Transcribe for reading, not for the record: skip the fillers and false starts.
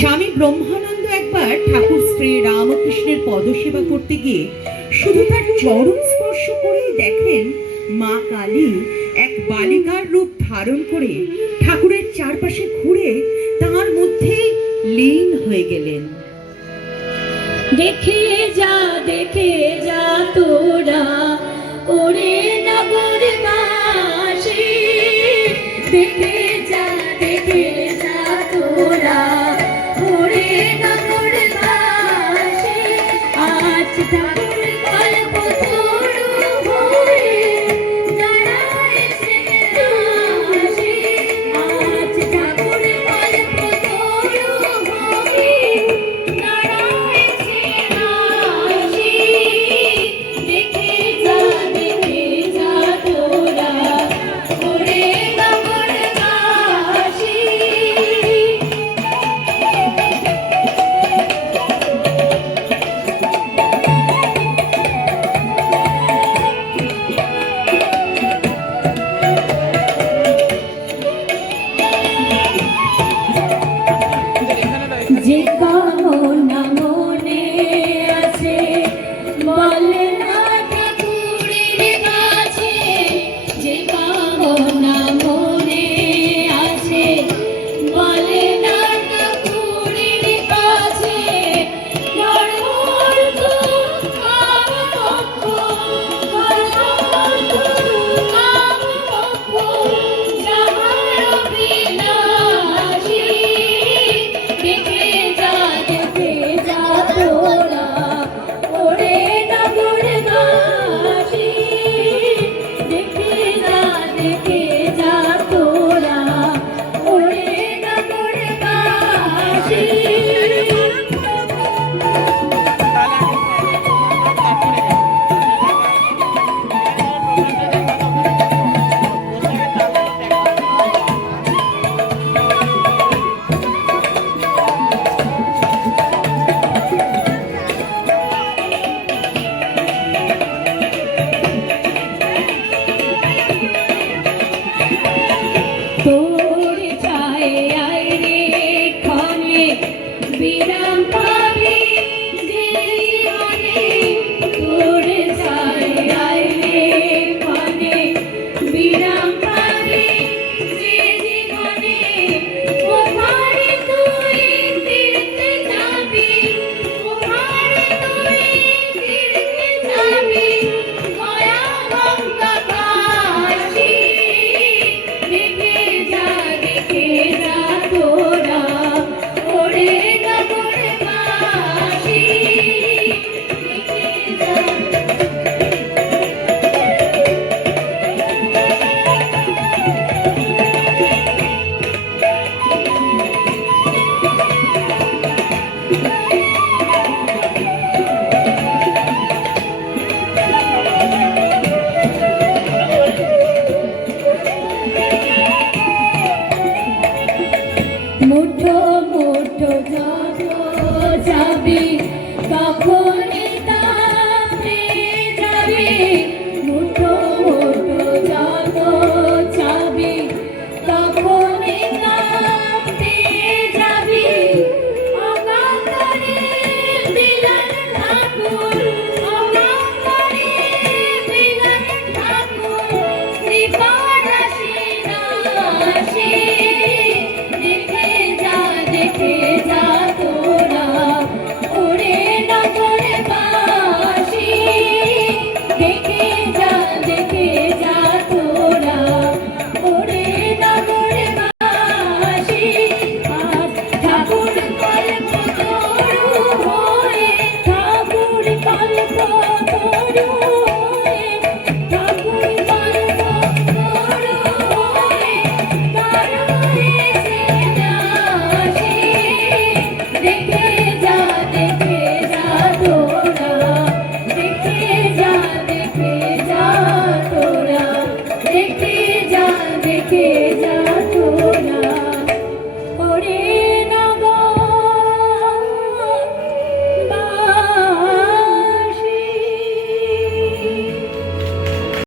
স্বামী ব্রহ্মানন্দ একবার ঠাকুর শ্রী রামকৃষ্ণের পদসেবা করতে গিয়ে শুধু তার চরণ স্পর্শ করেই দেখেন মা কালী এক বালিকার রূপ ধারণ করে ঠাকুরের চারপাশে ঘুরে তার মধ্যে লীন হয়ে গেলেন। দেখে যা তোরা ওরে নগরবাসী, দেখে যা তোরা ওরে নগরবাসী, আজ ঠাকুর গল্প তরু হয়ে দাঁড়াইছে রাশি, আজ ঠাকুর গল্প তরু হয়ে দাঁড়াইছে রাশি, দেখে যা তোরা ওরে নগরবাসী। যে কামনা মনে আছে বলে না ঠাকুরের কাছে, যে কামনা মনে আছে বলে না ঠাকুরের কাছে, দেখে যা তোরা ওরে নগরবাসী, দেখে যা তোরা ওরে নগরবাসী। তোর ছায়ায় রেখানে বিরাম পাবি যে জীবনে, তোর ছায়ায় রেখানে বিরাম পাবি যে জীবনে, ওখানে তুই ফিরতে যাবি, ওখানে তুই ফিরতে যাবি গয়া গঙ্গা কাশী, দেখে যা তোরা ওরে নগরবাসী, দেখে যা। মুঠো মুঠো যত যাবি তখনই তাপে যাবি, মুঠো মুঠো যত যাবি তখনই তাপে যাবি, অগাধরে বিলাস ঠাকুর, অগাধরে বিলাস ঠাকুর, কৃপা রাশি রাশি, দেখে যা তোরা ওরে নগরবাসী, দেখে যা তোরা ওরে নগরবাসী, আজ ঠাকুর গল্প তরু হয়ে, ঠাকুর গল্প তরু হয়ে, ঠাকুর গল্প তরু হয়ে দাঁড়াইছে রাশি, দেখে যা তোরা, দেখে যা তোরা, দেখে